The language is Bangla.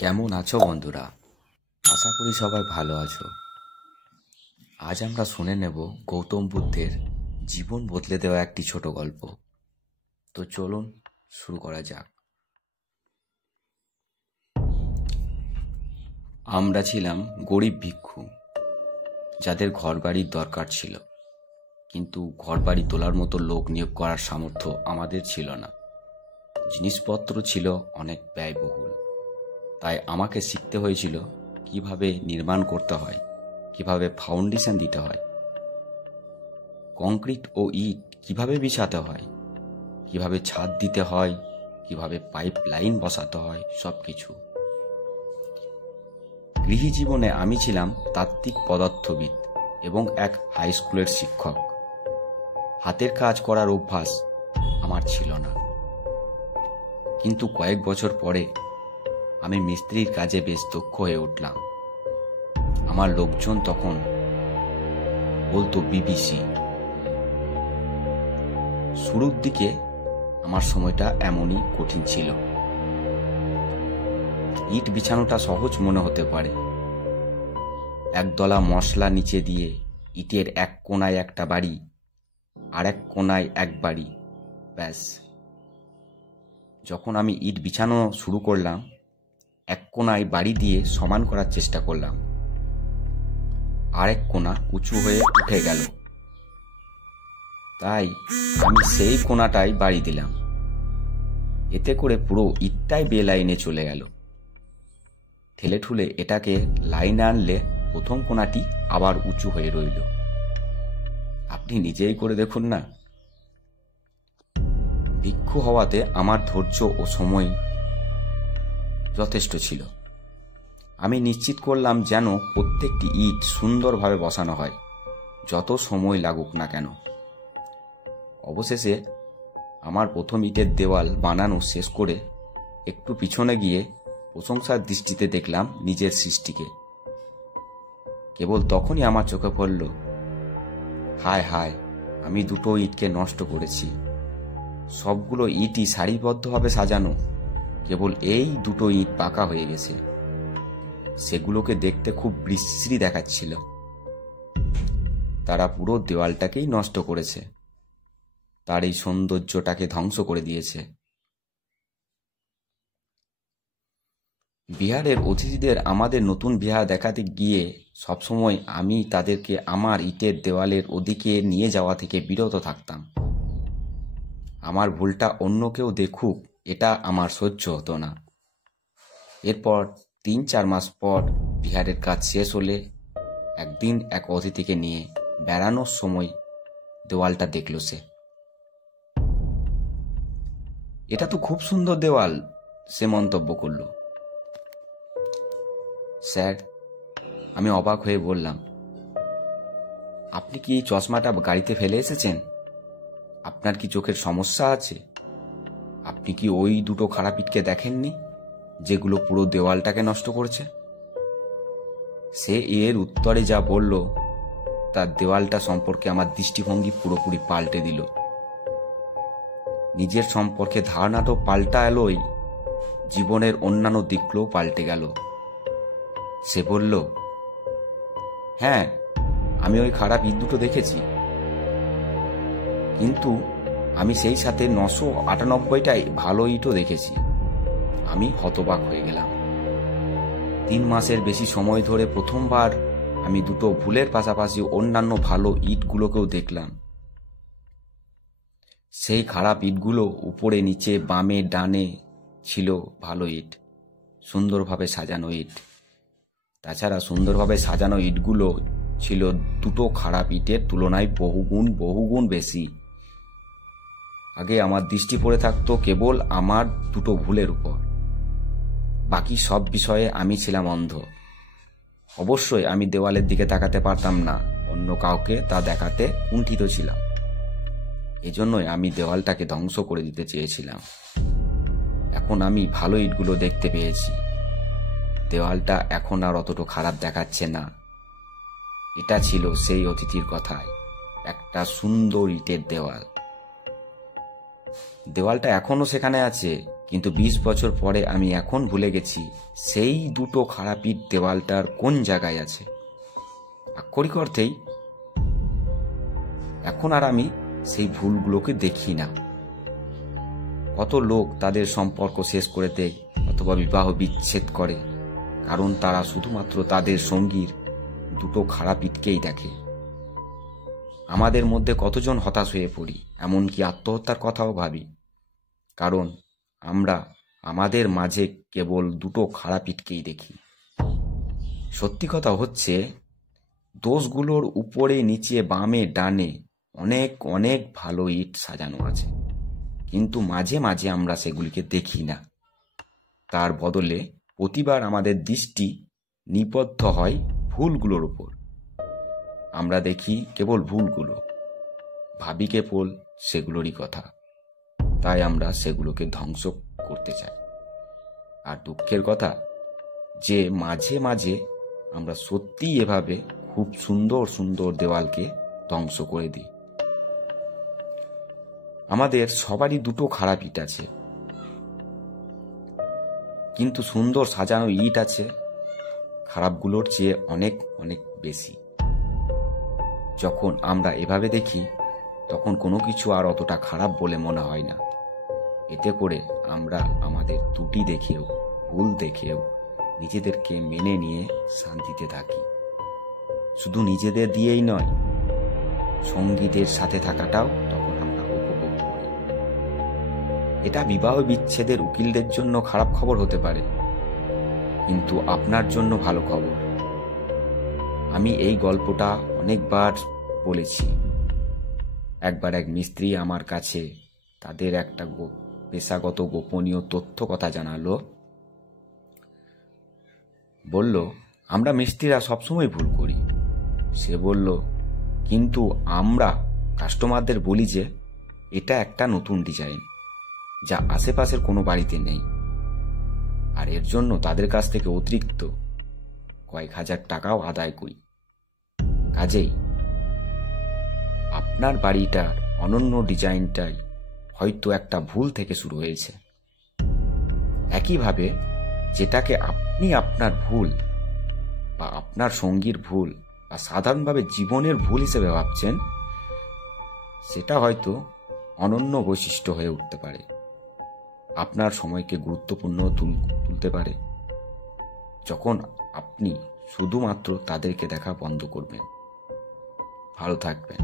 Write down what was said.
কেমন আছো বন্ধুরা? আশা করি সবাই ভালো আছো। আজ আমরা শুনে নেব গৌতম বুদ্ধের জীবন বদলে দেওয়া একটি ছোট গল্প। তো চলুন শুরু করা যাক। আমরা ছিলাম গরিব ভিক্ষু, যাদের ঘরবাড়ির দরকার ছিল, কিন্তু ঘরবাড়ি তোলার মতো লোক নিয়োগ করার সামর্থ্য আমাদের ছিল না। জিনিসপত্র ছিল অনেক ব্যয়বহুল, তাই আমাকে শিখতে হয়েছিল কিভাবে নির্মাণ করতে হয়, কিভাবে ফাউন্ডেশন দিতে হয়, কংক্রিট ও ইট কিভাবে বিছাতে হয়, কিভাবে ছাদ দিতে হয়, কিভাবে পাইপ লাইন বসাতে হয়, সব কিছু। গৃহী জীবনে আমি ছিলাম তাত্ত্বিক পদার্থবিদ এবং এক হাই স্কুলের শিক্ষক। হাতের কাজ করার অভ্যাস আমার ছিল না, কিন্তু কয়েক বছর পরে আমি মিস্ত্রির কাজে বেশ দক্ষ হয়ে উঠলাম। আমার লোকজন তখন বলতো বিবিসি। শুরুর দিকে আমার সময়টা এমনই কঠিন ছিল। ইট বিছানোটা সহজ মনে হতে পারে, একদলা মশলা নিচে দিয়ে ইটের এক কোনায় একটা বাড়ি, আর এক কোনায় এক বাড়ি, ব্যাস। যখন আমি ইট বিছানো শুরু করলাম, এক কোনায় বাড়ি দিয়ে সমান করার চেষ্টা করলাম, আরেক কোণা উঁচু হয়ে উঠে গেল, তাই আমি সেই কোণাটাই বাড়ি দিলাম। এতে করে পুরো ইটটাই বেলাইনে চলে গেল। ঠেলে ঠুলে এটাকে লাইনে আনলে প্রথম কোণাটি আবার উঁচু হয়ে রইল। আপনি নিজেই করে দেখুন না। ভিক্ষু হওয়াতে আমার ধৈর্য ও সময় যথেষ্ট ছিল। আমি নিশ্চিত করলাম যেন প্রত্যেকটি ইট সুন্দরভাবে বসানো হয়, যত সময় লাগুক না কেন। অবশেষে আমার প্রথম ইটের দেওয়াল বানানো শেষ করে একটু পিছনে গিয়ে প্রশংসার দৃষ্টিতে দেখলাম নিজের সৃষ্টিকে। কেবল তখনই আমার চোখে পড়ল, হায় হায়, আমি দুটো ইটকে নষ্ট করেছি। সবগুলো ইটই সারিবদ্ধভাবে সাজানো, কেবল এই দুটো ইট পাকা হয়ে গেছে। সেগুলোকে দেখতে খুব বিশ্রী দেখাচ্ছিল। তারা পুরো দেওয়ালটাকেই নষ্ট করেছে, তার এই সৌন্দর্যটাকে ধ্বংস করে দিয়েছে। বিহারের অতিথিদের আমাদের নতুন বিহার দেখাতে গিয়ে সবসময় আমি তাদেরকে আমার ইটের দেওয়ালের ওদিকে নিয়ে যাওয়া থেকে বিরত থাকতাম। আমার ভুলটা অন্য কেউ দেখুক, এটা আমার সহ্য হতো না। এরপর 3-4 মাস পর বিহারের কাজ শেষ হলে একদিন এক অতিথিকে নিয়ে বেড়ানোর সময় দেওয়ালটা দেখল সে। এটা তো খুব সুন্দর দেওয়াল, সে মন্তব্য করল। স্যার, আমি অবাক হয়ে বললাম, আপনি কি এই চশমাটা গাড়িতে ফেলে এসেছেন? আপনার কি চোখের সমস্যা আছে? আপনি কি ওই দুটো খারাপ ইটকে দেখেননি, যেগুলো পুরো দেওয়ালটাকে নষ্ট করছে? সে এর উত্তরে যা বলল, তার দেওয়ালটা সম্পর্কে আমার দৃষ্টিভঙ্গি পুরোপুরি পাল্টে দিল। নিজের সম্পর্কে ধারণা তো পাল্টা এলোই, জীবনের অন্যান্য দিকগুলোও পাল্টে গেল। সে বলল, হ্যাঁ, আমি ওই খারাপ ইট দুটো দেখেছি, কিন্তু আমি সেই সাথে 998টাই ভালো ইটও দেখেছি। আমি হতবাক হয়ে গেলাম। 3 মাসের বেশি সময় ধরে প্রথমবার আমি দুটো ভুলের পাশাপাশি অন্যান্য ভালো ইটগুলোকেও দেখলাম। সেই খারাপ ইটগুলো উপরে নিচে বামে ডানে ছিল ভালো ইট, সুন্দরভাবে সাজানো ইট। তাছাড়া সুন্দরভাবে সাজানো ইটগুলো ছিল দুটো খারাপ ইটের তুলনায় বহুগুণ বেশি। আগে আমার দৃষ্টি পড়ে থাকতো কেবল আমার দুটো ভুলের উপর, বাকি সব বিষয়ে আমি ছিলাম অন্ধ। অবশ্যই আমি দেওয়ালের দিকে তাকাতে পারতাম না, অন্য কাউকে তা দেখাতে কুণ্ঠিত ছিলাম। এজন্যই আমি দেওয়ালটাকে ধ্বংস করে দিতে চেয়েছিলাম। এখন আমি ভালো ইটগুলো দেখতে পেয়েছি। দেওয়ালটা এখন আর অতটা খারাপ দেখাচ্ছে না। এটা ছিল সেই অতিথির কথায় একটা সুন্দর ইটের দেওয়াল। দেওয়ালটা এখনো সেখানে আছে, কিন্তু 20 বছর পরে আমি এখন ভুলে গেছি সেই দুটো খাড়া ইট দেওয়ালটার কোন জায়গায় আছে। আক্ষরিক অর্থেই এখন আর আমি সেই ভুলগুলোকে দেখি না। কত লোক তাদের সম্পর্ক শেষ করে দেয় অথবা বিবাহ বিচ্ছেদ করে, কারণ তারা শুধুমাত্র তাদের সঙ্গীর দুটো খারাপ ইটকেই দেখে। আমাদের মধ্যে কতজন হতাশ হয়ে পড়ি, এমনকি আত্মহত্যার কথাও ভাবি, কারণ আমরা আমাদের মাঝে কেবল দুটো খারাপ ইটকেই দেখি। সত্যি কথা হচ্ছে, দোষগুলোর উপরে নিচে বামে ডানে অনেক অনেক ভালো ইট সাজানো আছে, কিন্তু মাঝে মাঝে আমরা সেগুলিকে দেখি না। তার বদলে প্রতিবার আমাদের দৃষ্টি নিবদ্ধ হয় ভুলগুলোর উপর। আমরা দেখি কেবল ভুলগুলো, ভাবি কেবল সেগুলোরই কথা, তাই আমরা সেগুলোকে ধ্বংস করতে চাই। আর দুঃখের কথা যে মাঝে মাঝে আমরা সত্যিই এভাবে খুব সুন্দর সুন্দর দেওয়ালকে ধ্বংস করে দিই। আমাদের সবারই দুটো খারাপ ইট আছে, কিন্তু সুন্দর সাজানো ইট আছে খারাপগুলোর চেয়ে অনেক অনেক বেশি। যখন আমরা এভাবে দেখি তখন কোনো কিছু আর অতটা খারাপ বলে মনে হয় না। এতে করে আমরা আমাদের ত্রুটি দেখেও ভুল দেখেও নিজেদেরকে মেনে নিয়ে শান্তিতে থাকি। শুধু নিজেদের দিয়েই নয়, সঙ্গীদের সাথে থাকাটাও তখন আমরা উপভোগ করি। এটা বিবাহ বিচ্ছেদের উকিলদের জন্য খারাপ খবর হতে পারে, কিন্তু আপনার জন্য ভালো খবর। আমি এই গল্পটা অনেকবার বলেছি। একবার এক মিস্ত্রি আমার কাছে তাদের একটা পেশাগত গোপনীয় তথ্য কথা জানালো। বলল, আমরা মিস্ত্রিরা সবসময় ভুল করি। সে বলল, কিন্তু আমরা কাস্টমারদের বলি যে এটা একটা নতুন ডিজাইন যা আশেপাশের কোনো বাড়িতে নেই, আর এর জন্য তাদের কাছ থেকে অতিরিক্ত কয়েক হাজার টাকাও আদায় করি। কাজেই আপনার বাড়িটার অনন্য ডিজাইনটাই হয়তো একটা ভুল থেকে শুরু হয়েছে। একইভাবে যেটাকে আপনি আপনার ভুল বা আপনার সঙ্গীর ভুল বা সাধারণভাবে জীবনের ভুল হিসেবে ভাবছেন, সেটা হয়তো অনন্য বৈশিষ্ট্য হয়ে উঠতে পারে, আপনার সময়কে গুরুত্বপূর্ণ তুলতে পারে, যখন আপনি শুধুমাত্র তাদেরকে দেখা বন্ধ করবেন। ভালো থাকবেন।